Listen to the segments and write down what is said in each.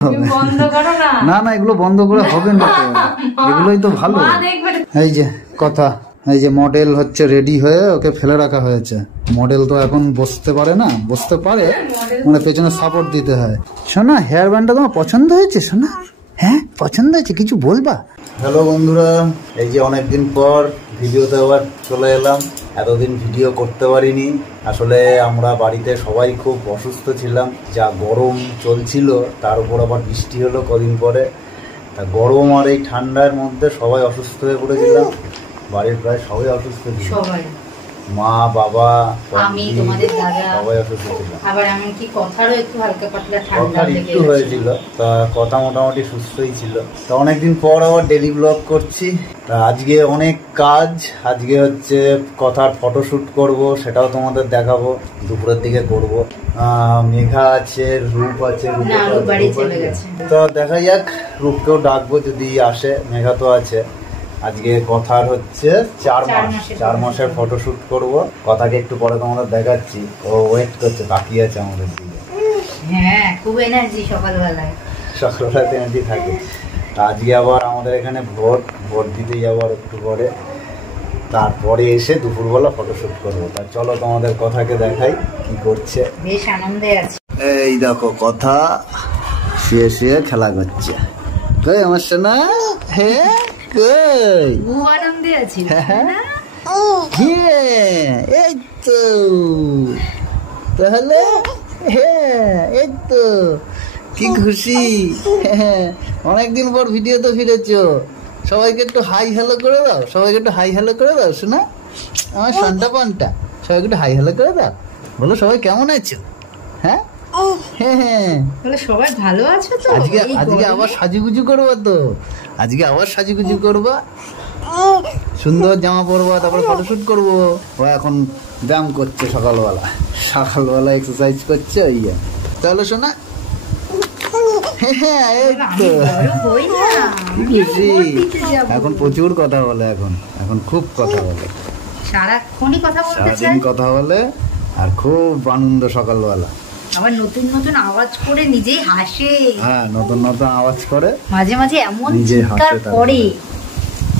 না না এগুলো বন্ধ করে হবে না তো, এগুলোই তো ভালো। এই যে কথা, এই যে মডেল হচ্ছে রেডি হয়ে ওকে ফেলে রাখা হয়েছে। মডেল তো এখন বসতে পারে না, বসতে পারে মানে পেছনে সাপোর্ট দিতে হয়। শোনা, হেয়ার ব্যান্ডটা তোমার পছন্দ হয়েছে? শোনা, হ্যাঁ পছন্দ হয়েছে, কিছু বলবা? হ্যালো বন্ধুরা, এই যে অনেকদিন পর ভিডিওতে আবার চলে এলাম। এতদিন ভিডিও করতে পারিনি, আসলে আমরা বাড়িতে সবাই খুব অসুস্থ ছিলাম। যা গরম চলছিল, তার উপর আবার বৃষ্টি হলো কদিন পরে। তা গরম আর এই ঠান্ডার মধ্যে সবাই অসুস্থ হয়ে পড়েছিলাম। বাড়ির প্রায় সবাই অসুস্থ ছিল, মা বাবা আমি তোমাদের দাদা সবাই অসুস্থ ছিল। আবার এমনকি কথারও একটু হালকা পাতলা ঠান্ডা একটু হয়েছিল, তা কথা মোটামুটি সুস্থই ছিল। তা অনেকদিন পর আবার ডেলি ব্লগ করছি। তা আজকে অনেক কাজ, আজকে হচ্ছে কথার ফটোশুট করব, সেটাও তোমাদের দেখাবো, দুপুরের দিকে করব। মেঘা আছে, রূপ আছে, তা দেখা যাক, রূপকেও ডাকবো যদি আসে। মেঘা তো আছে। আজকে কথার হচ্ছে 4 মাসের ফটোশুট করব। কথাকে একটু পরে তোমাদের দেখাচ্ছি, ও ওয়েট করছে, তাকিয়ে আছে আমাদের দিকে। হ্যাঁ, খুব এনার্জি সকালবেলায় এনার্জি থাকে। আজকে আবার আমাদের এখানে ভোট দিতে যাবো আর একটু পরে, তারপরে এসে দুপুরবেলা ফটোশুট করবো। তা চলো তোমাদের কথাকে দেখাই কি করছে। বেশ আনন্দে আছে। এই দেখো কথা শুয়ে শুয়ে খেলা করছে। কই আমার সোনা? হ্যাঁ আনন্দে আছি। এই তো তাহলে, হ্যাঁ এই তো কি খুশি। অনেকদিন পর ভিডিওতে ফিরেছো। সবাইকে একটু হাই হ্যালো করে দাও, সবাইকে একটু হাই হ্যালো করে দাও শোনা, আমার সন্টা পান্টা। সবাইকে একটু হাই হ্যালো করে দাও, বলো সবাই কেমন আছো? হ্যাঁ হ্যাঁ, সবাই ভালো আছো তো? আজকে আবার সাজুগুজু করবো তো, আজকে আবার সাজুগুজু করবা, সুন্দর জামা পরবো, তারপরে ফটোশুট করবো। ও এখন ব্যায়াম করছে, সকালবেলা এক্সারসাইজ করছে। ইয়ে তাহলে শোনা, হ্যাঁ এই তো খুশি। এখন প্রচুর কথা বলে, এখন খুব কথা বলে, সারাদিন কথা বলে, আর খুব আনন্দ। সকালবেলা আবার নতুন নতুন আওয়াজ করে নিজেই হাসে। হ্যাঁ, নতুন নতুন আওয়াজ করে, মাঝে মাঝে এমন চিৎকার করে,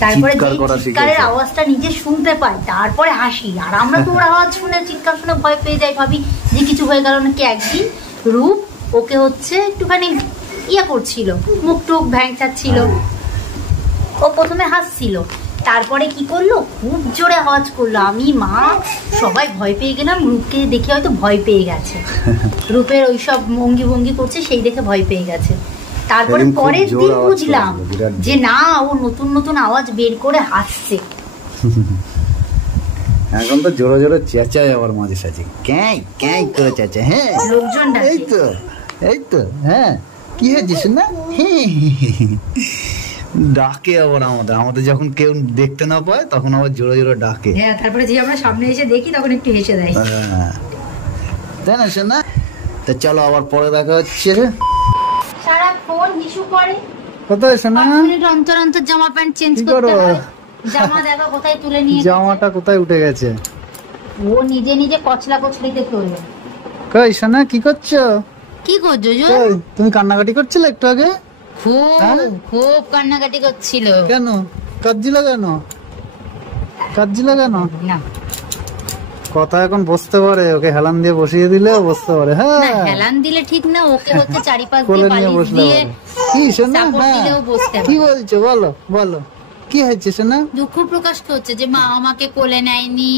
তারপরে চিৎকারের আওয়াজটা নিজে শুনতে পাই, তারপরে হাসি। আর আমরা তো ওর আওয়াজ শুনে, চিৎকার শুনে ভয় পেয়ে যাই, ভাবি যে কিছু হয়ে গেল নাকি। একদিন রূপ ওকে হচ্ছে একটুখানি ইয়ে করছিল, মুখ টুক ভ্যাংচাচ্ছিল, ও প্রথমে হাসছিল, তারপরে কি করলো, খুব জোরে আওয়াজ করলো। আমি, মা সবাই ভয় পেয়ে গেলাম। রূপকে দেখে হয়তো ভয় পেয়ে গেছে, রূপের ওইসব ভঙ্গি ভঙ্গি করছে সেই দেখে ভয় পেয়ে গেছে। তারপরে পরের দিন বুঝলাম যে না, ও নতুন নতুন আওয়াজ বের করে হাসছে। এখন তো জোরে জোরে চেঁচায়, আবার মাঝে সাঝে ক্যাঁ ক্যাঁ করে চেঁচায়। হ্যাঁ, লোকজন এই তো হ্যাঁ, কি হয়েছে না, ডাকে আবার আমাদের যখন কেউ দেখতে না পায় তখন আবার জোরে জোরে ডাকে। হ্যাঁ, তারপরে যে আমরা সামনে এসে দেখি তখন একটু হেসে দেয়, তাই না শোনা? তা চলো আবার পরে দেখা হচ্ছে। সারাক্ষণ হিসু করে, কোথায় শোনা? অন্তর অন্তর জামা প্যান্ট চেঞ্জ করতে হয়। জামা দেখো কোথায় তুলে নিয়ে, জামাটা কোথায় উঠে গেছে। ও নিজে নিজে কচলা কচলিতে তোলে। কই শোনা, কি করছো? কি করছো? তুমি কান্নাকাটি করছিলে একটু আগে, খুব কান্নাকাটি করছিল। কেন কাঁদছিল? না, কথা এখন বসতে পারে, ওকে হেলান দিয়ে বসিয়ে দিলে বসতে পারে। হ্যাঁ, হেলান দিলে ঠিক না, ওকে হচ্ছে চারিপাশ দিয়ে বালিশ দিয়ে কি শোনা, কি বলছো বলো কি হয়েছে শোনা? দুঃখ প্রকাশ করছে যে মা আমাকে কোলে নেয়নি,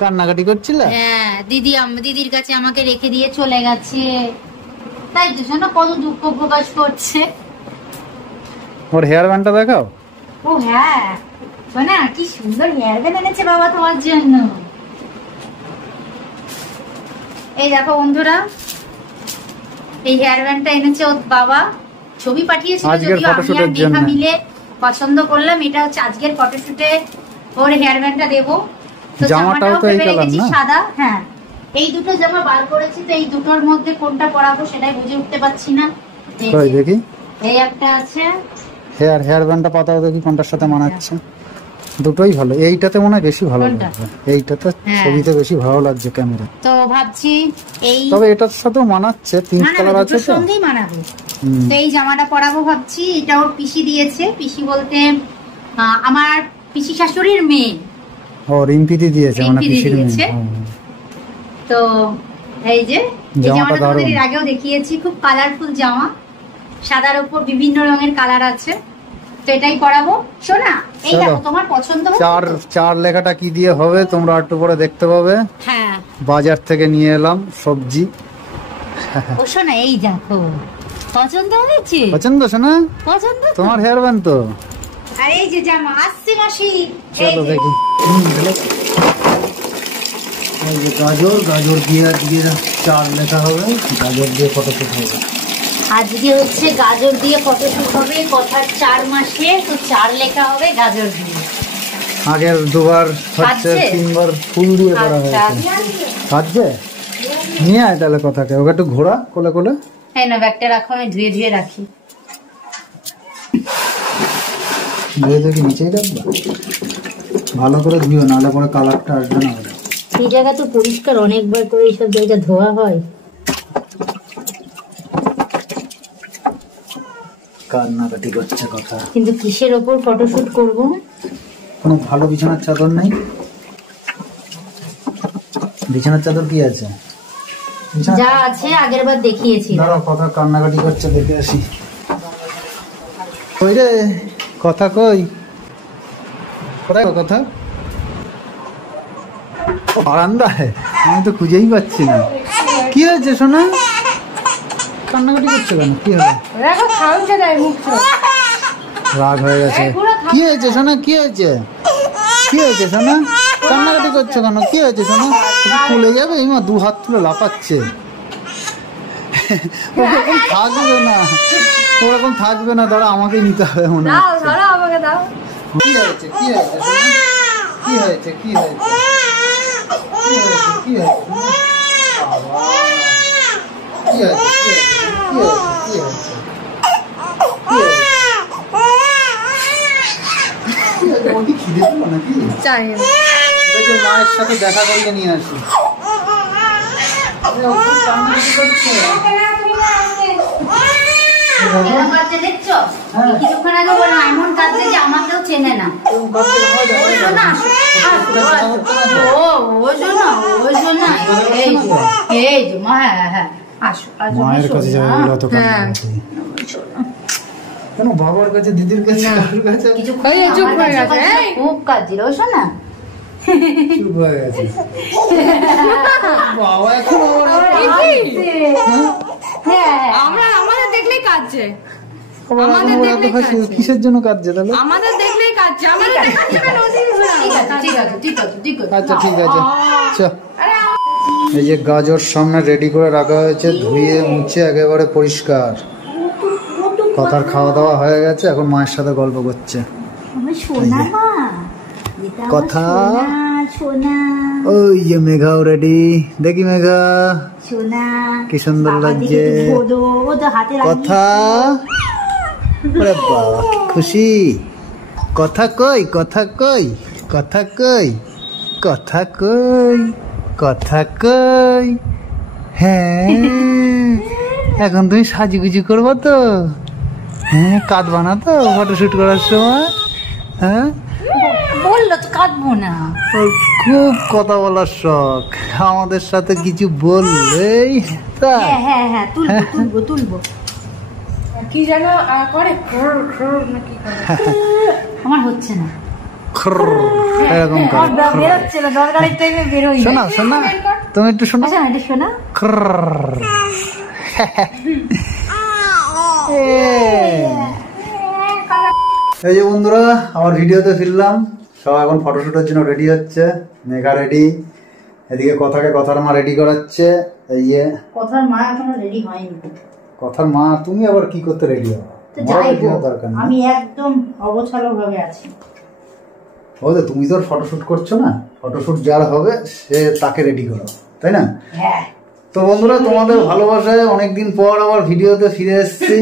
কান্নাকাটি করছিল। হ্যাঁ, দিদির কাছে আমাকে রেখে দিয়ে চলে গেছে, তাই তো শোনা কত দুঃখ প্রকাশ করছে। ওর হেয়ার ব্যান্ডটা দেখাও। ও হ্যাঁ শোনা, কি সুন্দর হেয়ার ব্যান্ড এনেছে বাবা তোমার জন্য। এই দেখো বন্ধুরা, এই হেয়ার ব্যান্ডটা এনেছে ওর বাবা, ছবি পাঠিয়েছিল, যদিও আমি আর মেঘা মিলে পছন্দ করলাম। এটা হচ্ছে আজকের ফটোশুটে ওর হেয়ার ব্যান্ডটা দেবো। জামাটাও তো এই কালার না, সাদা। হ্যাঁ, এই দুটো জামা বার করেছি, তো এই দুটোর মধ্যে কোনটা পরাবো সেটাই বুঝে উঠতে পারছি না। দেখি, এই একটা আছে, হেয়ার ব্যান্ডটা পাতাও দেখি কোনটার সাথে মানাচ্ছে। দুটোই ভালো, এইটাতে মনে হয় বেশি ভালো লাগবে, এইটাতে ছবিতে বেশি ভালো লাগছে ক্যামেরা। তো ভাবছি এই, তবে এটার সাথেও মানাচ্ছে, পিঙ্ক কালার আছে তো, সঙ্গেই মানাবে। তো এই জামাটা পরাবো ভাবছি। এটা ওর পিসি দিয়েছে, পিসি বলতে আমার পিসি শাশুড়ির মেয়ে। ও রিম্পিতি দিয়েছে, মানে পিসির মেয়ে। তো এই যে এই জামাটা তোমাদের এর আগেও দেখিয়েছি, খুব কালারফুল জামা, সাদার উপর বিভিন্ন রঙের কালার আছে। তো এটাই পরাবো। শোনা, এই দেখো তোমার পছন্দ হবে। চার লেখাটা কি দিয়ে হবে তোমরা একটু পরে দেখতে পাবে। হ্যাঁ, বাজার থেকে নিয়ে এলাম সবজি। ও শোনা, এই দেখো পছন্দ হয়েছে? পছন্দ শোনা, পছন্দ তোমার হেয়ার ব্যান্ড তো। আর এই যে জামা আসছে মাসি। চলো দেখি। এই যে গাজর দিয়ে 4 লেখা হবে, গাজর দিয়ে ফটোশুট হবে। আজকে হচ্ছে গাজর দিয়ে ফটোশুট হবে, কথার 4 মাসে। তো 4 লেখা হবে গাজর দিয়ে। আগের 2বার হচ্ছে 3বার ফুল দিয়ে করা হয়েছে। সাজছে নিয়ে আয় তাহলে কথাকে, ওকে একটু ঘোরা কোলে কোলে। হ্যাঁ না, ব্যাগটা রাখো, আমি ধুয়ে রাখি। ধুয়ে কি নিচেই রাখবা? ভালো করে ধুও, নাহলে পরে কালারটা আসবে না। এই জায়গা তো পরিষ্কার অনেকবার করে এইসব জায়গা ধোয়া হয়। কান্নাকাটি করছে কথা। কিন্তু কিসের ওপর ফটোশুট করব? কোনো ভালো বিছানার চাদর নেই? বিছানার চাদর কি আছে? যা আছে আগের বার দেখিয়েছি। দাঁড়াও, কথা কান্নাকাটি করছে, দেখে আসি। কই রে কথা, কই কোথায় কথা? বারান্দায়, আমি তো খুঁজেই পাচ্ছি না। কি হয়েছে সোনা, কান্নাকাটি করছে কেন? কি হলো? রাগ হয়ে গেছে। কি হয়েছে সোনা, কি হয়েছে? কি হয়েছে সোনা, কান্নাকাটি করছো কেন? কি হয়েছে সোনা? খুলে যাবে? এই মা 2 হাত তুলে লাফাচ্ছে। ওরকম থাকবে না, ওরকম থাকবে না। দাঁড়া, আমাকেই নিতে হবে মনে হচ্ছে। কি হয়েছে, কি হয়েছে সোনা? কি হয়েছে, কি হয়েছে, কি হয়েছে, কি হয়েছে, কি হয়েছে, কি হয়েছে, কি হয়েছে? খিদে পেলো নাকি? মায়ের সাথে দেখা করিয়ে নিয়ে আসি। কিছুক্ষণ আগে বললাম এমন কাঁদছে যে আমাকেও চেনে না। মায়ের কাছে কেন, বাবার কাছে, দিদির কাছে, খুব কাঁদছিল। ও শোনা চুপ হয়ে গেছে। বাবা এখন আমাদের দেখলেই কাঁদছে। কিসের জন্য কাঁদছে তাহলে? আমাদের দেখলেই কাঁদছে। আচ্ছা ঠিক আছে, এই যে গাজর সামনে রেডি করে রাখা হয়েছে, ধুয়ে মুছে একেবারে পরিষ্কার। কথার খাওয়া দাওয়া হয়ে গেছে, এখন মায়ের সাথে গল্প করছে। কথা ওই যে মেঘাও রেডি, দেখি মেঘা কি সুন্দর লাগছে। কথা বাবা খুশি। কথা কই, কথা কই, কথা কই, কথা কই, কথা কই। হ্যাঁ এখন তুমি সাজুগুজু করবো তো? হ্যাঁ, কাঁদবা না তো ফটোশুট করার সময়? হ্যাঁ বললো তো কাঁদবো না। খুব কথা বলার শখ, আমাদের সাথে কিছু বললেই তাই। হ্যাঁ হ্যাঁ তুলবো তুলবো। কি যেন করে, আমার হচ্ছে না এরকম করে। বেরোচ্ছে না, দরকারের টাইমে বেরোই। শোনা শোনা, তুমি একটু শোনা। এটা শোনা। এই যে বন্ধুরা, আমার ভিডিওতে ফিরলাম। সব এখন ফটোশুটের জন্য রেডি হচ্ছে। মেঘা রেডি, এদিকে কথার মা রেডি করাচ্ছে। এই যে কথার মা এখনো রেডি হয়নি। কথার মা, তুমি আবার কি করতে রেডি হবে? আমি একদম অগোছালো ভাবে আছি। ও তো তুমি তো ফটোশুট করছো না, ফটোশুট যার হবে সে তাকে রেডি করো, তাই না? হ্যাঁ। তো বন্ধুরা, তোমাদের ভালোবাসায় অনেকদিন পর আবার ভিডিওতে ফিরে এসেছি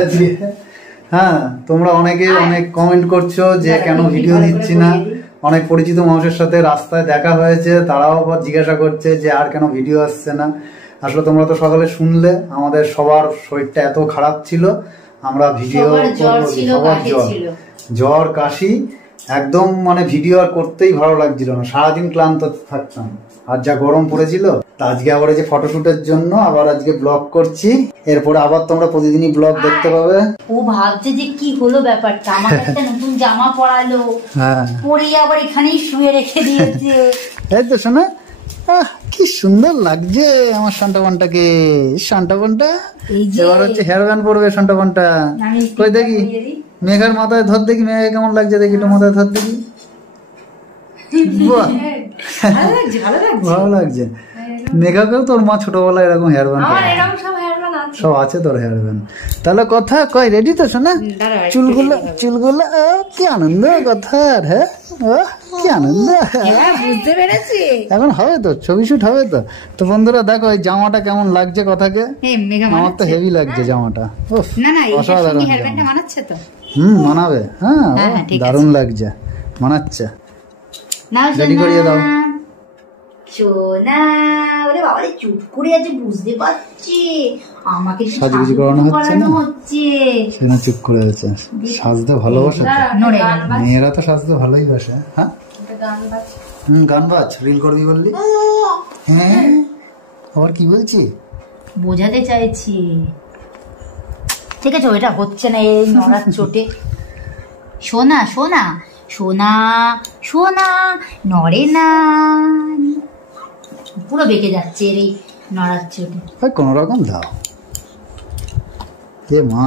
আজকে। হ্যাঁ, তোমরা অনেকে অনেক কমেন্ট করছো যে কেন ভিডিও দিচ্ছি না। অনেক পরিচিত মানুষের সাথে রাস্তায় দেখা হয়েছে, তারাও আবার জিজ্ঞাসা করছে যে আর কেন ভিডিও আসছে না। আসলে তোমরা তো সকালে শুনলে আমাদের সবার শরীরটা এত খারাপ ছিল, আমরা ভিডিও সবার জ্বর কাশি একদম মানে ভিডিও আর করতেই ভালো লাগছিল না, সারাদিন ক্লান্ত থাকতাম। আর যা গরম পড়েছিল, তা আজকে আবার এই যে ফটোশুটের জন্য আবার আজকে ব্লগ করছি, এরপরে আবার তোমরা প্রতিদিনই ব্লগ দেখতে পাবে। ও ভাবছে যে কি হলো ব্যাপারটা, আমার একটা নতুন জামা পরালো, পরিয়ে আবার এখানেই শুয়ে রেখে দিয়েছে। এই তো শোনা, কি সুন্দর লাগছে আমার শান্টাবানটাকে। শান্টাবানটা এবার হচ্ছে হেয়ার ব্যান্ড পড়বে শান্টাবানটা। কই দেখি মেঘার মাথায় ধর দেখি, মেঘা কেমন লাগছে দেখি, একটু মাথায় ধর দেখি। ভালো লাগছে। মেঘাকেও তোর মা ছোটবেলায় এরকম হেয়ার ব্যান্ড সব আছে তোর হেয়ার ব্যান্ড। তাহলে কথা কয় রেডি তো শোনা? চুলগুলো কি আনন্দ কথার। হ্যাঁ কি আনন্দ, বুঝতে পেরেছি। এখন হবে তো, ছবি শুট হবে তো। তো বন্ধুরা দেখো এই জামাটা কেমন লাগছে কথাকে। আমার তো হেভি লাগছে জামাটা, অসাধারণ। মানাবে, হ্যাঁ দারুণ লাগছে, মানাচ্ছে। রেডি করিয়ে দাও। সোনা ওরে বাবা রে, চুপ করে আছে, বুঝতে পারছি আমাকে সাজুগুজু করানো হচ্ছে না, চুপ করে আছে। সাজতে ভালোবাসে, মেয়েরা তো সাজতে ভালোই বাসে। হ্যাঁ গান বাজ, রিল করবি বললি। হ্যাঁ আবার কি বলছি, বোঝাতে চাইছি। ঠিক আছে, ওইটা হচ্ছে না এই নড়ার চোটে। সোনা সোনা সোনা সোনা নড়ে না, পুরো বেঁকে যাচ্ছে এই নড়ার চোটে। কোন রকম দাও এ মা,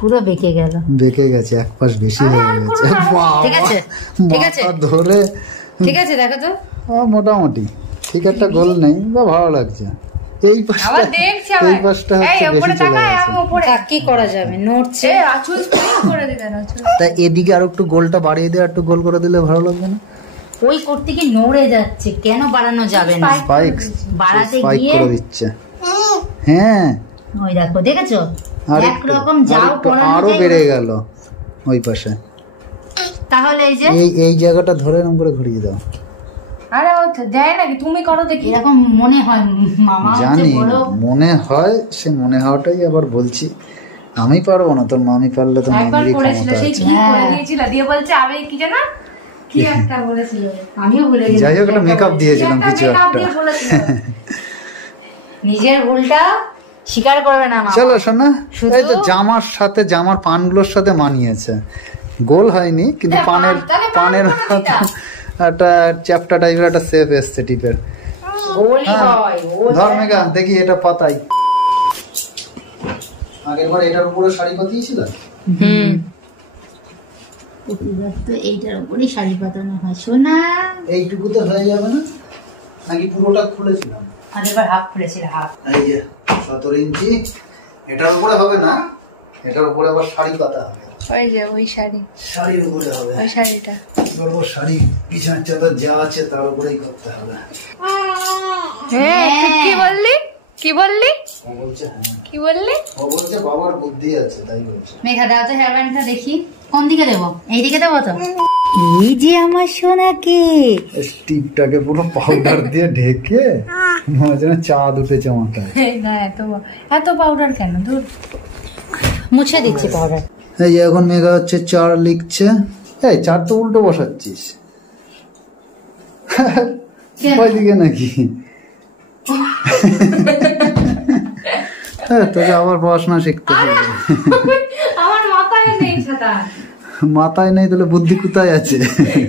পুরো বেঁকে গেল, বেঁকে গেছে, এক পাশ বেশি হয়ে গেছে। ঠিক আছে ঠিক আছে ধরে ঠিক আছে, দেখো তো মোটামুটি ঠিক একটা গোল নেই বা ভালো লাগছে। এই পাশটা এই পাশটা হচ্ছে বেশি চলে গেছে। কি করা যাবে, নড়ছে। তা এদিকে আর একটু গোলটা বাড়িয়ে দিয়ে একটু গোল করে দিলে ভালো লাগবে না? ওই করতে গিয়ে নড়ে যাচ্ছে, কেন বাড়ানো যাবে না? বাড়াতে গিয়ে করে দিচ্ছে। হ্যাঁ ওই দেখো, দেখেছো একরকম যাও আরো বেড়ে গেল ওই পাশে। তাহলে এই যে এই জায়গাটা ধরে এরকম করে ঘুরিয়ে দাও। আরে ও দেয় নাকি, তুমি করো দেখি। এরকম মনে হয় মামা, জানি মনে হয়, সে মনে হওয়াটাই আবার বলছি। আমি পারবো না, তোর মামি পারলে তো মামিরই ক্ষমতা আছে। করে দিয়েছিল, দিয়ে বলছে আমি কি জানা কি একটা বলেছিল, আমিও ভুলে গেছি। যাই হোক একটা মেকআপ দিয়েছিলাম কিছু একটা। নিজের ভুলটা স্বীকার করবে না মামা। চলো শোনা, এই তো জামার সাথে, জামার পানগুলোর সাথে মানিয়েছে। গোল হয়নি কিন্তু পানের একটা চ্যাপটা টাইপের একটা শেপ এসছে টিপের। ধর মেঘা দেখি এটা পাতাই। আগের বার এটার উপরে শাড়ি পাতিয়েছিল। এইটার উপরে শাড়ি পাতানো হয় সোনা। এইটুকু তো হয়ে যাবে না নাকি পুরোটা খুলেছিলাম? আগেরবার হাফ খুলেছিল, হাফ। এই যে 17 ইঞ্চি, এটার উপরে হবে না, এটার উপরে আবার শাড়ি পাতা হবে। ওই যে ওই শাড়ির উপরে হবে, ওই শাড়িটা বলবো শাড়ি বিছানার চাদর যা আছে তার উপরেই করতে হবে। কি বললি কি বললি ও বলছে হ্যাঁ, কি বললি? ও বলছে বাবার বুদ্ধি আছে তাই বলছে। মেঘা দাও তো হেয়ার ব্যান্ডটা দেখি, কোন দিকে দেবো? এই দিকে দেবো তো? এই যে আমার সোনাকে, টিপটাকে পুরো পাউডার দিয়ে ঢেকে মনে হচ্ছে চাঁদ উঠেছে মাথায়। না এত পাউডার কেন, ধুর মুছে দিচ্ছি পাউডার। এই এখন মেঘা হচ্ছে 4 লিখছে। এই 4 তো উল্টো বসাচ্ছিস ওইদিকে নাকি? তোকে আবার পড়াশোনা শিখতে হবে। আমার মাথায় নেই সেটা, মাথায় নেই তাহলে বুদ্ধি কোথায় আছে?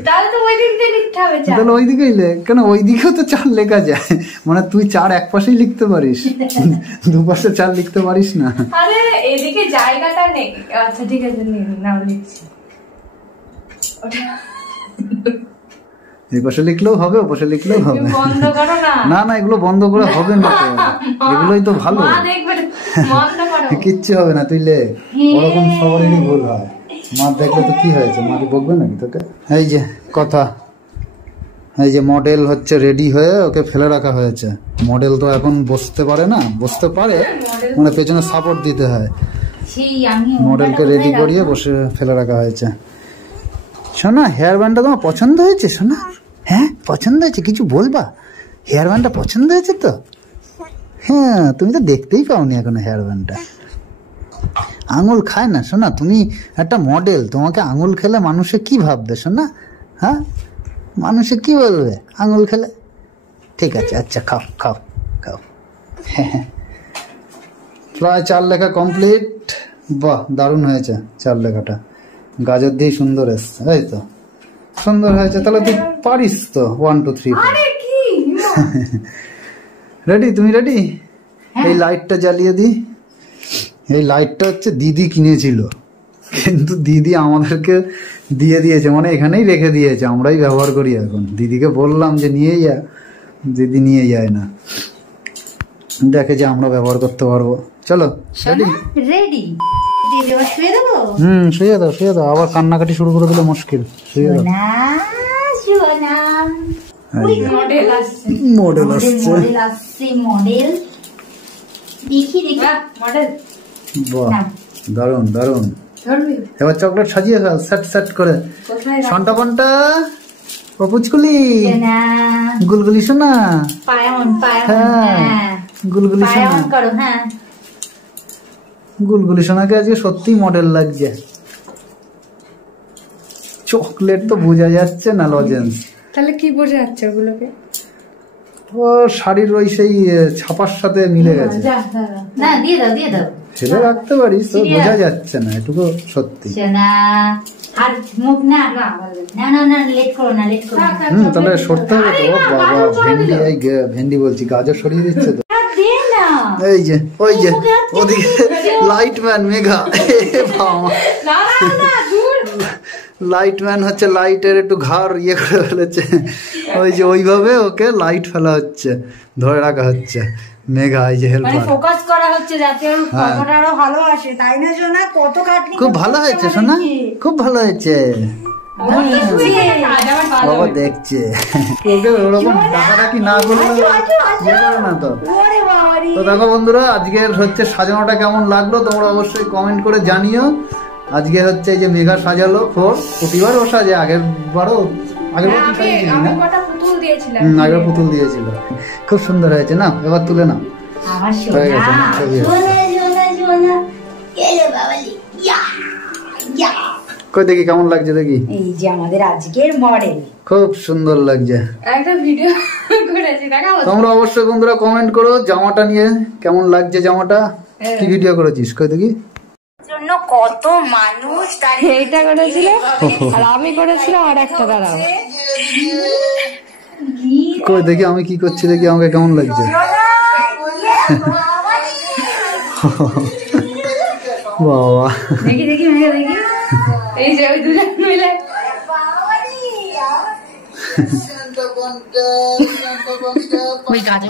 তাহলে তো ওই দিক দিয়ে লিখতে হবে। তাহলে ওই দিকেই লেখ, কেন ওই দিকেও তো 4 লেখা যায়। মানে তুই 4 এক পাশেই লিখতে পারিস, দুপাশে 4 লিখতে পারিস না? আরে এদিকে জায়গাটা নেই। আচ্ছা ঠিক আছে, নাও লিখছি। এই পাশে লিখলেও হবে, ও পাশে লিখলেও হবে। বন্ধ করো না। না না এগুলো বন্ধ করে হবে না তো, এগুলোই তো ভালো। মা দেখবে, বন্ধ করো। কিচ্ছু হবে না, তুই লেখ। ওরকম সবারই ভুল হয়। মা দেখলে তো কি হয়েছে, মাকে বকবে নাকি তোকে? এই যে কথা, এই যে মডেল হচ্ছে রেডি হয়ে ওকে ফেলে রাখা হয়েছে। মডেল তো এখন বসতে পারে না, বসতে পারে মানে পেছনে সাপোর্ট দিতে হয়। মডেলকে রেডি করিয়ে বসে ফেলে রাখা হয়েছে। শোনা, হেয়ার ব্যান্ডটা তোমার পছন্দ হয়েছে? শোনা, হ্যাঁ পছন্দ হয়েছে, কিছু বলবা? হেয়ার ব্যান্ডটা পছন্দ হয়েছে তো? হ্যাঁ, তুমি তো দেখতেই পাওনি এখনো হেয়ার ব্যান্ডটা। আঙুল খায় না শোনা, তুমি একটা মডেল, তোমাকে আঙুল খেলে মানুষে কি ভাববে শোনা? হ্যাঁ, মানুষে কি বলবে আঙুল খেলে? ঠিক আছে, আচ্ছা খাও খাও খাও। প্রায় 4 লেখা কমপ্লিট। বাহ, দারুণ হয়েছে 4 লেখাটা, গাজর দিয়ে সুন্দর এসছে। এই তো সুন্দর হয়েছে, তাহলে তুই পারিস তো। 1 2 3 রেডি? তুমি রেডি? এই লাইটটা জ্বালিয়ে দি। এই লাইটটা হচ্ছে দিদি কিনেছিল, কিন্তু দিদি আমাদেরকে দিয়ে দিয়েছে, মানে এখানেই রেখে দিয়েছে, আমরাই ব্যবহার করি এখন। দিদিকে বললাম যে নিয়ে যা, দিদি নিয়ে যায় না, দেখে যে আমরা ব্যবহার করতে পারবো। চলো রেডি? রেডি। শুয়ে দেবো? শুয়ে দাও, শুয়ে দাও। আবার কান্নাকাটি শুরু করে দিলে মুশকিল। শুয়ে দাও। মডেল আসছে, মডেল আসছে। মডেল দেখি দেখি। মডেল বাহ, দারুন দারুন। এবার চকলেট সাজিয়ে ফেল, সেট সেট করে। সন্টা পন্টা, পপুচকুলি, গুলগুলি শোনা, পায়ন পায়ন। হ্যাঁ, গুলগুলি শোনা করো। হ্যাঁ, গুলগুলি সোনাকে আজকে সত্যি মডেল লাগছে। চকলেট তো বোঝা যাচ্ছে না, লজেন্স। তাহলে কি বোঝা যাচ্ছে ওগুলোকে? ও শাড়ির ওই সেই ছাপার সাথে মিলে গেছে। না দিয়ে দাও, দিয়ে দাও। ছেলে রাখতে পারিস, তো বোঝা যাচ্ছে না এটুকু সত্যি। আর মুখ না না না না, লেট করো না, লেট করো। তাহলে সরতে হবে তো। বাবা, ভেন্ডি, এই ভেন্ডি বলছি, গাজর সরিয়ে দিচ্ছে তো। এই যে ওই যে ওদিকে লাইটম্যান মেঘা, লাইটম্যান হচ্ছে লাইটের একটু ঘর ইয়ে করে ফেলেছে, ওই যে ওইভাবে ওকে লাইট ফেলা হচ্ছে, ধরে রাখা হচ্ছে। মেঘা এই যে হেল্পার, ফোকাস করা হচ্ছে যাতে ফটোটা আরো ভালো আসে, তাই না সোনা? কত কাটনি, খুব ভালো হয়েছে সোনা, খুব ভালো হয়েছে। বাবা দেখছে, ওকে ওরকম ডাকাডাকি না করলে ইয়ে করে না তো। তো দেখো বন্ধুরা, আজকের হচ্ছে সাজানোটা কেমন লাগলো তোমরা অবশ্যই কমেন্ট করে জানিও। আজকে হচ্ছে এই যে মেঘা সাজালো, প্রতিবার ও সাজে, আগের বারও আগের পুতুল দিয়েছিল। খুব সুন্দর হয়েছে না? এবার তুলে না, হয়ে গেছে ছবি। কই দেখি কেমন লাগছে, দেখি। এই যে আমাদের আজকের মডেল, খুব সুন্দর লাগছে। একটা ভিডিও করেছি, দেখাবো। তোমরা অবশ্যই বন্ধুরা কমেন্ট করো জামাটা নিয়ে কেমন লাগছে। জামাটা কি ভিডিও করেছিস? কই দেখি। জন্য কত মানুষ এইটা করেছিল, আর আমি করেছিলাম আর একটা। দাঁড়াও, কই দেখি আমি কি করছি, দেখি আমাকে কেমন লাগছে। বাবা, দেখি দেখি দেখি, এই যে ওই দুজন মিলে ওই গাছ